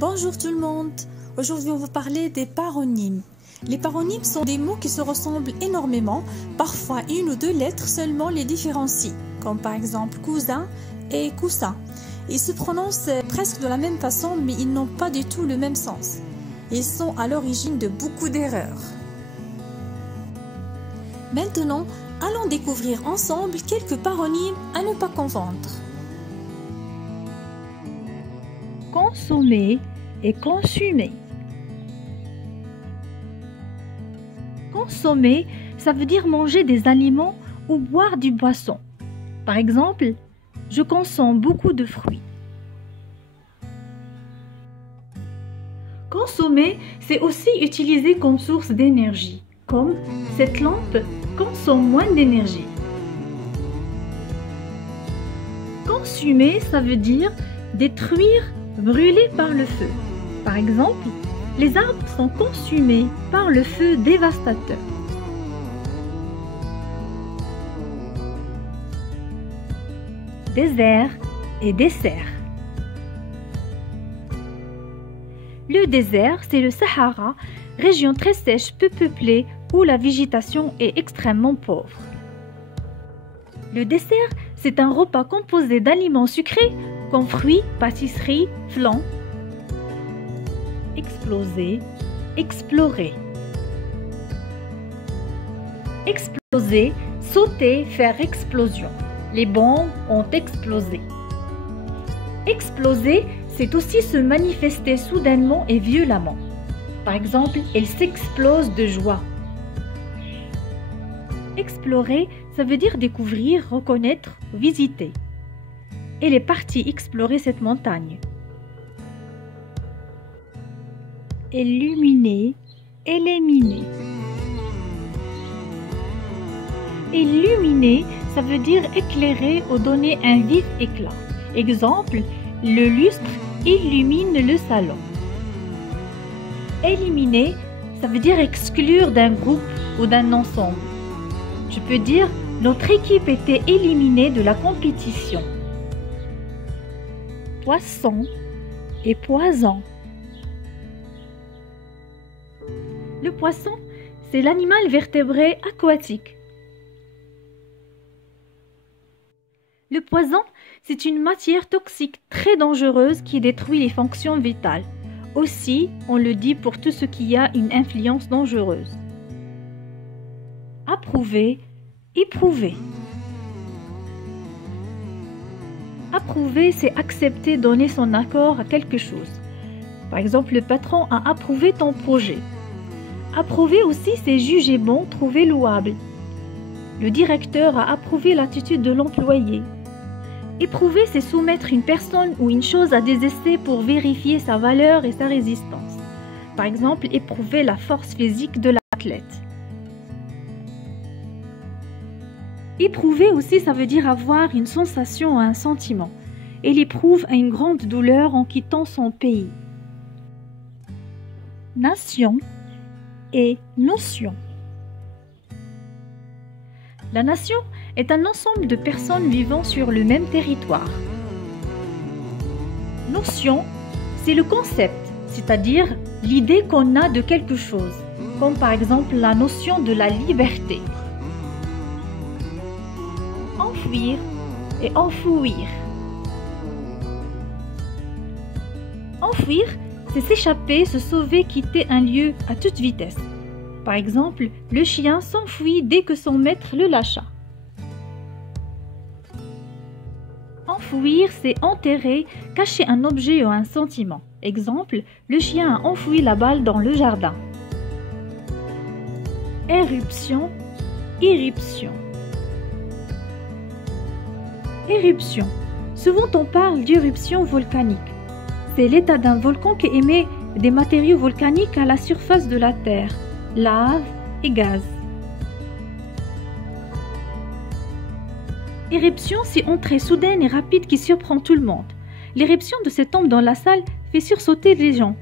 Bonjour tout le monde. Aujourd'hui on va parler des paronymes. Les paronymes sont des mots qui se ressemblent énormément, parfois une ou deux lettres seulement les différencient, comme par exemple cousin et coussin. Ils se prononcent presque de la même façon mais ils n'ont pas du tout le même sens. Ils sont à l'origine de beaucoup d'erreurs. Maintenant, allons découvrir ensemble quelques paronymes à ne pas confondre. Consommer et consumer. Consommer, ça veut dire manger des aliments ou boire du boisson. Par exemple, je consomme beaucoup de fruits. Consommer, c'est aussi utilisé comme source d'énergie, comme cette lampe consomme moins d'énergie. Consumer, ça veut dire détruire, brûler par le feu. Par exemple, les arbres sont consumés par le feu dévastateur. Désert et dessert. Le désert, c'est le Sahara, région très sèche, peu peuplée, où la végétation est extrêmement pauvre. Le dessert, c'est un repas composé d'aliments sucrés comme fruits, pâtisseries, flan. Exploser, explorer. Exploser, sauter, faire explosion. Les bombes ont explosé. Exploser, c'est aussi se manifester soudainement et violemment. Par exemple, elle s'explose de joie. Explorer, ça veut dire découvrir, reconnaître, visiter. Elle est partie explorer cette montagne. Illuminer, éliminer. Illuminer, ça veut dire éclairer ou donner un vif éclat. Exemple, le lustre illumine le salon. Éliminer, ça veut dire exclure d'un groupe ou d'un ensemble. Je peux dire, notre équipe était éliminée de la compétition. Poisson et poison. Le poisson, c'est l'animal vertébré aquatique. Le poison, c'est une matière toxique très dangereuse qui détruit les fonctions vitales. Aussi, on le dit pour tout ce qui a une influence dangereuse. Approuver, éprouver. Approuver, c'est accepter, donner son accord à quelque chose. Par exemple, le patron a approuvé ton projet. Approuver aussi, c'est juger bon, trouver louable. Le directeur a approuvé l'attitude de l'employé. Éprouver, c'est soumettre une personne ou une chose à des essais pour vérifier sa valeur et sa résistance. Par exemple, éprouver la force physique de l'athlète. Éprouver aussi, ça veut dire avoir une sensation ou un sentiment. Elle éprouve une grande douleur en quittant son pays. Nation et notion. La nation est un ensemble de personnes vivant sur le même territoire. Notion, c'est le concept, c'est-à-dire l'idée qu'on a de quelque chose, comme par exemple la notion de la liberté. Enfuir et enfouir. Enfuir, c'est s'échapper, se sauver, quitter un lieu à toute vitesse. Par exemple, le chien s'enfuit dès que son maître le lâcha. Enfouir, c'est enterrer, cacher un objet ou un sentiment. Exemple, le chien a enfoui la balle dans le jardin. Éruption, irruption. Éruption. Souvent on parle d'éruption volcanique. C'est l'état d'un volcan qui émet des matériaux volcaniques à la surface de la Terre, lave et gaz. Éruption, c'est entrée soudaine et rapide qui surprend tout le monde. L'éruption de cette tombe dans la salle fait sursauter les gens.